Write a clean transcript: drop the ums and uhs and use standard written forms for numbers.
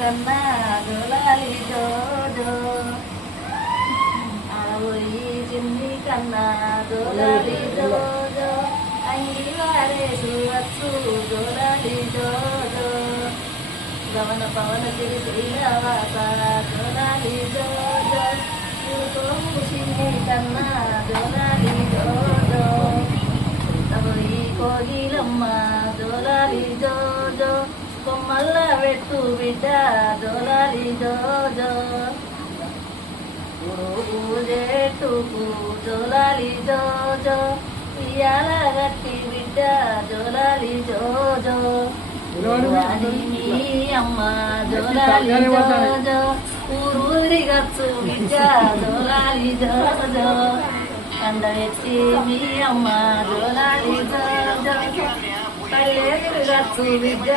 కన్నా జోలాలి జోజో ఆడబోయి చిన్ని కన్నా జోలాలి జోజో అంగివారేసు వచ్చు జోలాలి జోజో గమన పవన తిరి శ్రీనివాస జోలాలి జోజో చిన్ని కన్నా జోలాలి జోజో తబోయి కోగిలమ్మ జోలాలి జోజో కొమ్మల్ల పెట్టు బిడ్డ జోలాలి జోజో పూజెట్టుకు జోలాలి జోజో ఇయాల గట్టి బిడ్డ జోలాలి జోజో మీ అమ్మ జోలాలి జోజో ఊరూరి గచ్చు బిడ్డ జోలాలి జోజో అందరెత్తి మీ అమ్మ జోలాలి జోజో పల్లె గచ్చు బిడ్డ